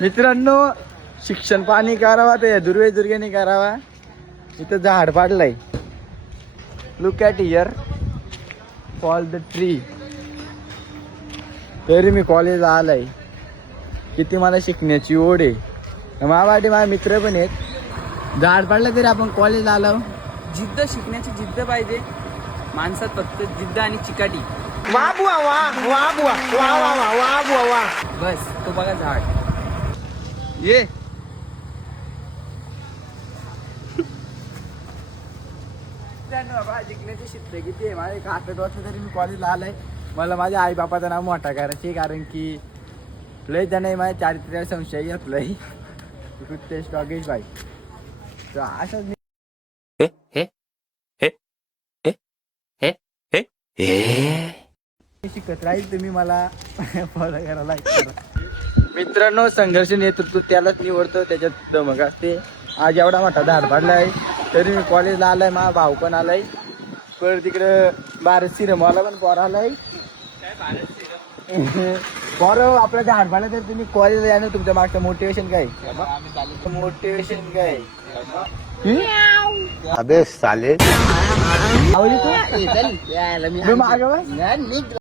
मित्रांनो, शिक्षण पाणी करावा तर दुर्गेने करावा. इथं झाड पाडलंय. Look at here fall the tree. तरी मी कॉलेजला आलाय. किती मला शिकण्याची ओढ आहे. मावाडी माझे मित्र पण आहेत. झाड पाडलं तरी आपण कॉलेजला आलो. जिद्द, शिकण्याची जिद्द पाहिजे माणसात, फक्त जिद्द आणि चिकाटी. वा बुवा वा वा बुवा वा वा वा वा बुवा वा. बस तो बघा झाड. ये बाबा, शिकण्याची शिस्त किती आहे. माझे 8 वर्ष तरी मी कॉलेजला आलाय. मला माझ्या आई बापाचं नाव मोठा करायचे, कारण की लय त्याने माझ्या चारित्र्यावर संशय घेतलाय. तेच टॉगेश भाई. तर असंच शिकत राहील. तुम्ही मला फॉलो करा, लाईक करा. मित्रांनो, संघर्ष नेतृत्व त्यालाच निवडतो, त्याच्यात दमक असते. आज एवढा मोठा झाड पाडलाय तरी मी कॉलेजला आलाय. माझा भाऊ पण आलाय. पर तिकडं भारत सिरमवाला पण पोर आलाय. पोर आपलं झाड पाडलं तर तुम्ही कॉलेजला जाणं. तुमच्या मागचं मोटिवेशन काय? मोटिवेशन काय? अबे साले आवडली तू? मागं बघ.